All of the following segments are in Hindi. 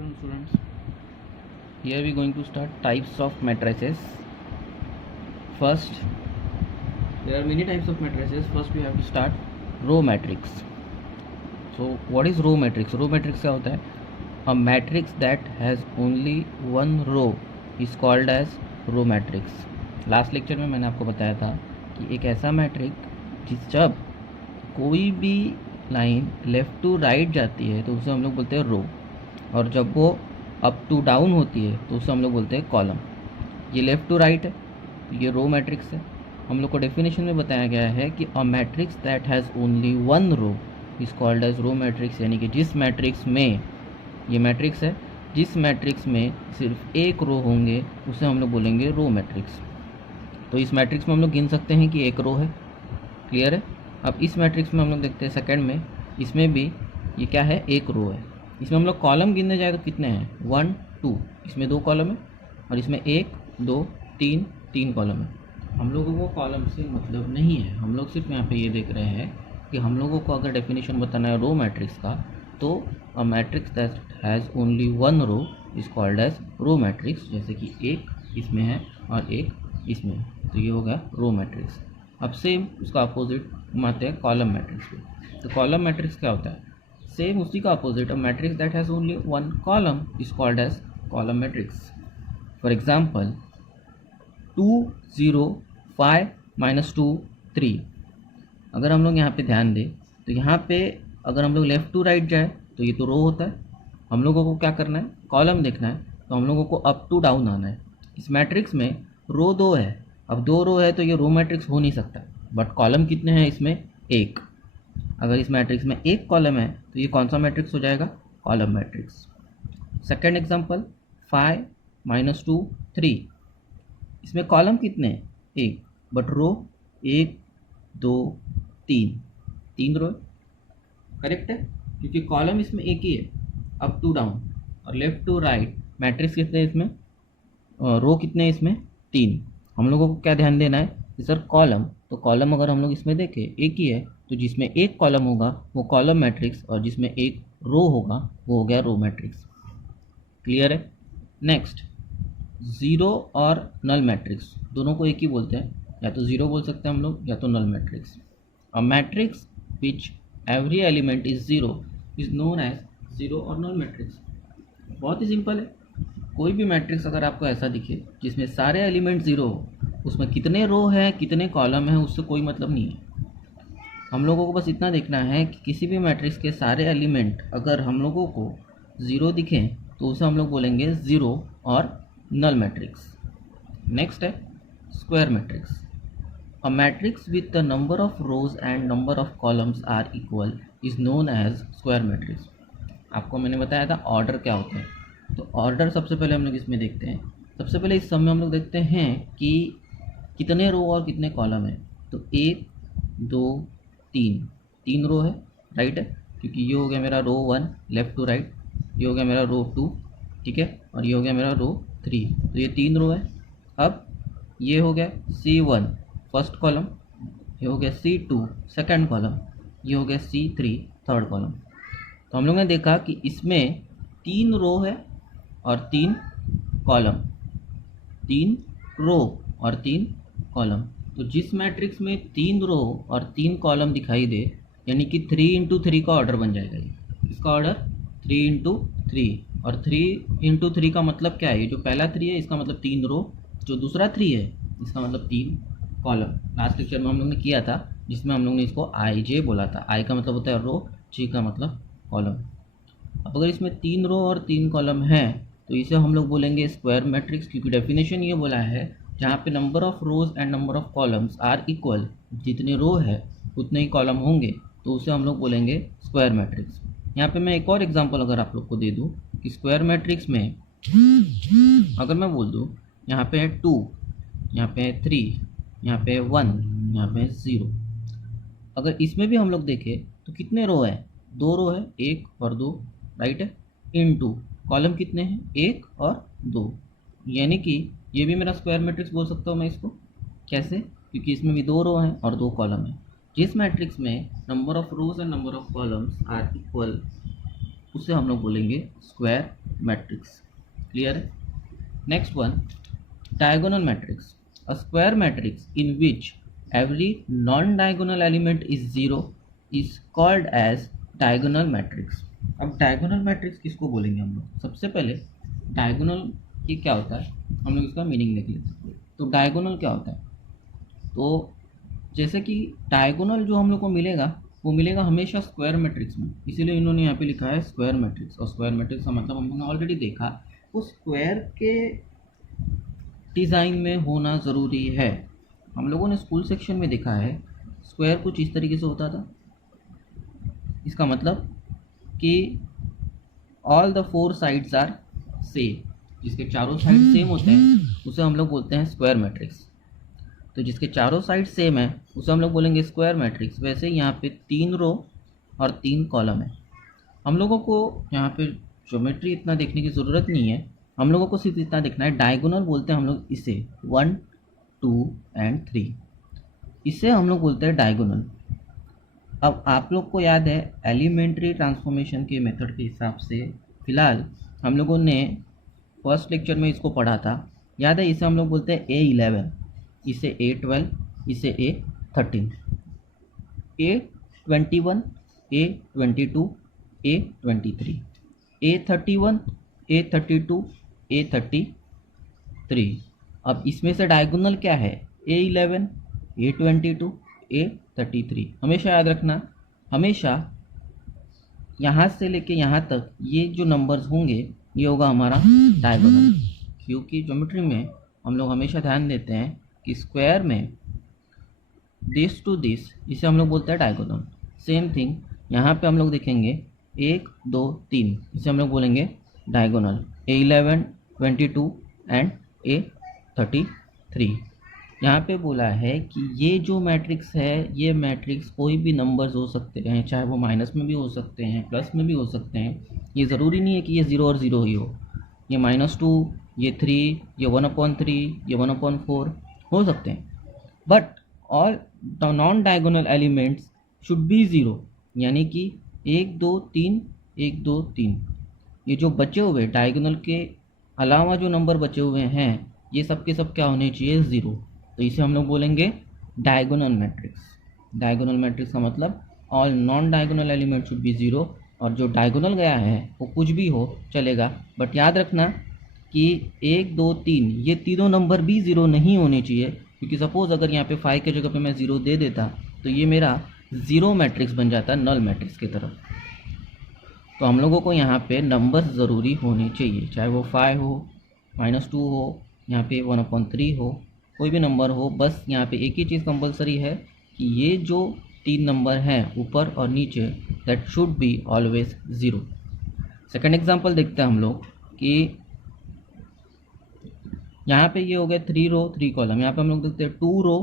afternoon, students. Here we are going to start types of matrices. First, there are many types of matrices. First, we have to start row matrix. So, what is row matrix? Row matrix क्या होता है? A matrix that has only one row is called as row matrix. Last lecture में मैंने आपको बताया था कि एक ऐसा मैट्रिक्स जब कोई भी लाइन लेफ़्ट टू राइट जाती है तो उसे हम लोग बोलते हैं रो, और जब वो अप टू डाउन होती है तो उसे हम लोग बोलते हैं कॉलम। ये लेफ़्ट टू राइट है, ये रो मैट्रिक्स है। हम लोग को डेफिनेशन में बताया गया है कि a matrix that has only one row is called as row matrix, यानी कि जिस मैट्रिक्स में, ये मैट्रिक्स है, जिस मैट्रिक्स में सिर्फ एक रो होंगे उसे हम लोग बोलेंगे रो मैट्रिक्स। तो इस मैट्रिक्स में हम लोग गिन सकते हैं कि एक रो है, क्लियर है। अब इस मैट्रिक्स में हम लोग देखते हैं सेकंड में, इसमें भी ये क्या है, एक रो है। इसमें हम लोग कॉलम गिनने जाए तो कितने हैं, 1 2, इसमें 2 कॉलम है और इसमें 1 2 3 3 कॉलम है। हम लोगों को कॉलम से मतलब नहीं है, हम लोग सिर्फ यहाँ पे ये देख रहे हैं कि हम लोगों को अगर डेफिनेशन बताना है रो मैट्रिक्स का, तो a matrix that has only one row is called as row matrix. जैसे कि एक इसमें है और एक इसमें है, तो ये हो गया रो मैट्रिक्स। अब सेम उसका अपोजिट घुमाते हैं कॉलम मैट्रिक्स पे। तो कॉलम मैट्रिक्स क्या होता है, सेम उसी का opposite, a matrix that has only one column is called as column matrix. For example 2 0 5 -2 3। अगर हम लोग यहाँ पे ध्यान दें तो यहाँ पे अगर हम लोग लेफ़्ट टू राइट जाए तो ये तो रो होता है। हम लोगों को क्या करना है, कॉलम देखना है, तो हम लोगों को अप टू डाउन आना है। इस मैट्रिक्स में रो 2 है, अब 2 रो है तो ये रो मैट्रिक्स हो नहीं सकता, बट कॉलम कितने हैं इसमें, एक। अगर इस मैट्रिक्स में एक कॉलम है तो ये कौन सा मैट्रिक्स हो जाएगा, कॉलम मैट्रिक्स। Second example 5 -2 3। इसमें कॉलम कितने हैं, एक, बट रो 1 2 3, 3 रो, करेक्ट है, क्योंकि कॉलम इसमें एक ही है अप टू डाउन, और लेफ्ट टू राइट मैट्रिक्स कितने हैं इसमें, रो कितने हैं इसमें, 3। हम लोगों को क्या ध्यान देना है कि सर कॉलम, तो कॉलम अगर हम लोग इसमें देखें एक ही है, तो जिसमें एक कॉलम होगा वो कॉलम मैट्रिक्स, और जिसमें एक रो होगा वो हो गया रो मैट्रिक्स, क्लियर है। नेक्स्ट, ज़ीरो और नल मैट्रिक्स, दोनों को एक ही बोलते हैं, या तो ज़ीरो बोल सकते हैं हम लोग या तो null matrix. A matrix which every element is zero is known as zero और नल मैट्रिक्स। बहुत ही सिंपल है, कोई भी मैट्रिक्स अगर आपको ऐसा दिखे जिसमें सारे एलिमेंट ज़ीरो हो, उसमें कितने रो हैं कितने कॉलम हैं उससे कोई मतलब नहीं है। हम लोगों को बस इतना देखना है कि किसी भी मैट्रिक्स के सारे एलिमेंट अगर हम लोगों को ज़ीरो दिखें तो उसे हम लोग बोलेंगे ज़ीरो और नल मैट्रिक्स। नेक्स्ट है square matrix. A matrix with the number of rows and number of columns are equal is known as square matrix. आपको मैंने बताया था ऑर्डर क्या होता है, तो ऑर्डर सबसे पहले हम लोग इसमें देखते हैं। सबसे पहले इस सम में हम लोग देखते हैं कि कितने रो और कितने कॉलम है, तो 1 2 3, 3 रो है, राइट है, क्योंकि ये हो गया मेरा रो 1 लेफ़्ट टू राइट, ये हो गया मेरा रो 2, ठीक है, और ये हो गया मेरा रो 3, तो ये 3 रो है। अब ये हो गया C1 फर्स्ट कॉलम, ये हो गया C2 सेकंड कॉलम, ये हो गया C3 थर्ड कॉलम। तो हम लोग ने देखा कि इसमें 3 रो है और 3 कॉलम, 3 रो और 3 कॉलम। तो जिस मैट्रिक्स में 3 रो और 3 कॉलम दिखाई दे, यानी कि 3 इंटू 3 का ऑर्डर बन जाएगा। ये इसका ऑर्डर 3 इंटू 3, और 3 इंटू 3 का मतलब क्या है, ये जो पहला 3 है इसका मतलब 3 रो, जो दूसरा 3 है इसका मतलब 3 कॉलम। लास्ट लेक्चर में हम लोग ने किया था जिसमें हम लोग ने इसको आई जे बोला था। आई का मतलब होता है रो, जे का मतलब कॉलम। अब अगर इसमें 3 रो और 3 कॉलम हैं तो इसे हम लोग बोलेंगे स्क्वायर मैट्रिक्स, क्योंकि डेफिनेशन ये बोला है जहाँ पे number of rows and number of columns are equal, जितने रो है उतने ही कॉलम होंगे, तो उसे हम लोग बोलेंगे स्क्वायर मैट्रिक्स। यहाँ पे मैं एक और एग्जांपल अगर आप लोग को दे दूँ कि स्क्वायर मैट्रिक्स में अगर मैं बोल दूँ यहाँ पे है 2, यहाँ पे है 3, यहाँ पे है 1, यहाँ पे है 0। अगर इसमें भी हम लोग देखें तो कितने रो है, 2 रो है, 1 और 2, राइट है, इनटू कॉलम कितने हैं, 1 और 2, यानी कि ये भी मेरा स्क्वायर मैट्रिक्स बोल सकता हूँ मैं इसको। कैसे, क्योंकि इसमें भी 2 रो हैं और 2 कॉलम है। जिस मैट्रिक्स में number of rows and number of columns are equal उसे हम लोग बोलेंगे स्क्वायर मैट्रिक्स। क्लियर है? Next one, diagonal matrix, a square matrix in which every non-diagonal element is zero is called as diagonal matrix। अब diagonal matrix किसको बोलेंगे हम लोग? सबसे पहले diagonal ये क्या होता है, हम लोग इसका मीनिंग देख लेते हैं। तो diagonal क्या होता है? तो जैसे कि डायगोनल जो हम लोग को मिलेगा वो मिलेगा हमेशा स्क्वायर मैट्रिक्स में, इसीलिए इन्होंने यहाँ पे लिखा है स्क्वायर मैट्रिक्स। और स्क्वायर मैट्रिक्स का मतलब हमने ऑलरेडी देखा, वो स्क्वायर के डिज़ाइन में होना ज़रूरी है। हम लोगों ने स्कूल सेक्शन में देखा है स्क्वायर कुछ इस तरीके से होता था। इसका मतलब कि all the four sides are same, जिसके चारों साइड सेम होते हैं उसे हम लोग बोलते हैं स्क्वायर मैट्रिक्स। तो जिसके चारों साइड सेम है उसे हम लोग बोलेंगे स्क्वायर मैट्रिक्स। वैसे यहाँ पे 3 रो और 3 कॉलम है। हम लोगों को यहाँ पे ज्योमेट्री इतना देखने की ज़रूरत नहीं है, हम लोगों को सिर्फ इतना देखना है डायगोनल बोलते हैं हम लोग इसे 1 2 एंड 3, इसे हम लोग बोलते हैं डायगोनल। अब आप लोग को याद है एलिमेंट्री ट्रांसफॉर्मेशन के मेथड के हिसाब से फ़िलहाल हम लोगों ने फर्स्ट लेक्चर में इसको पढ़ा था, याद है? इसे हम लोग बोलते हैं A11, इसे A12, इसे A13, A21, A22, A23, A31, A32, A33। अब इसमें से डायगोनल क्या है? A11, A22, A33। हमेशा याद रखना, हमेशा यहाँ से लेके यहाँ तक ये जो नंबर्स होंगे ये होगा हमारा डायगोनल, क्योंकि ज्योमेट्री में हम लोग हमेशा ध्यान देते हैं कि स्क्वायर में दिस टू दिस इसे हम लोग बोलते हैं डायगोनल। सेम थिंग यहाँ पे हम लोग देखेंगे 1 2 3 इसे हम लोग बोलेंगे डायगोनल। A11, 22 and A33। यहाँ पे बोला है कि ये जो मैट्रिक्स है ये मैट्रिक्स कोई भी नंबर्स हो सकते हैं, चाहे वो माइनस में भी हो सकते हैं, प्लस में भी हो सकते हैं। ये ज़रूरी नहीं है कि ये 0 और 0 ही हो, ये -2, ये 3, ये 1/3, ये 1/4 हो सकते हैं। But all non diagonal elements should be 0, यानी कि 1 2 3 1 2 3। ये जो बचे हुए डायगोनल के अलावा जो नंबर बचे हुए हैं ये सब के सब क्या होने चाहिए? 0। तो इसे हम लोग बोलेंगे डायगोनल मैट्रिक्स। डायगोनल मैट्रिक्स का मतलब all non diagonal element should be 0, और जो डायगोनल गया है वो कुछ भी हो चलेगा, बट याद रखना कि 1 2 3 ये तीनों नंबर भी 0 नहीं होने चाहिए, क्योंकि सपोज़ अगर यहाँ पे 5 के जगह पे मैं 0 दे देता तो ये मेरा 0 मैट्रिक्स बन जाता नल मैट्रिक्स की तरफ। तो हम लोगों को यहाँ पे नंबर ज़रूरी होने चाहिए, चाहे वो 5 हो, -2 हो, यहाँ पे 1/3 हो, कोई भी नंबर हो। बस यहाँ पे एक ही चीज़ कंपलसरी है कि ये जो 3 नंबर हैं ऊपर और नीचे, that should be always 0। Second example देखते हैं हम लोग कि यहाँ पे ये हो गया 3 रो 3 कॉलम, यहाँ पे हम लोग देखते हैं 2 रो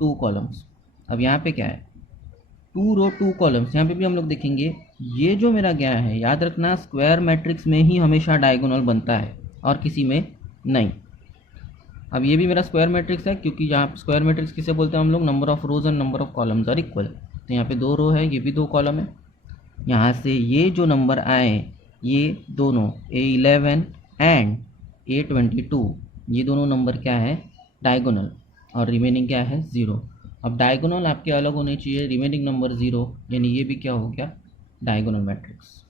2 कॉलम्स। अब यहाँ पे क्या है? 2 रो 2 कॉलम्स। यहाँ पे भी हम लोग देखेंगे ये जो मेरा गया है, याद रखना स्क्वायर मैट्रिक्स में ही हमेशा डायगोनल बनता है और किसी में नहीं। अब ये भी मेरा स्क्वायर मैट्रिक्स है, क्योंकि यहाँ स्क्वायर मैट्रिक्स किसे बोलते हैं हम लोग? Number of rows and number of columns are equal. तो यहाँ पे 2 रो है, ये भी 2 कॉलम है। यहाँ से ये जो नंबर आए ये दोनों A11 एंड A22 ये दोनों नंबर क्या है? डायगोनल, और रिमेनिंग क्या है? 0। अब डायगोनल आपके अलग होने चाहिए, रिमेनिंग नंबर 0, यानी ये भी क्या हो गया? Diagonal matrix.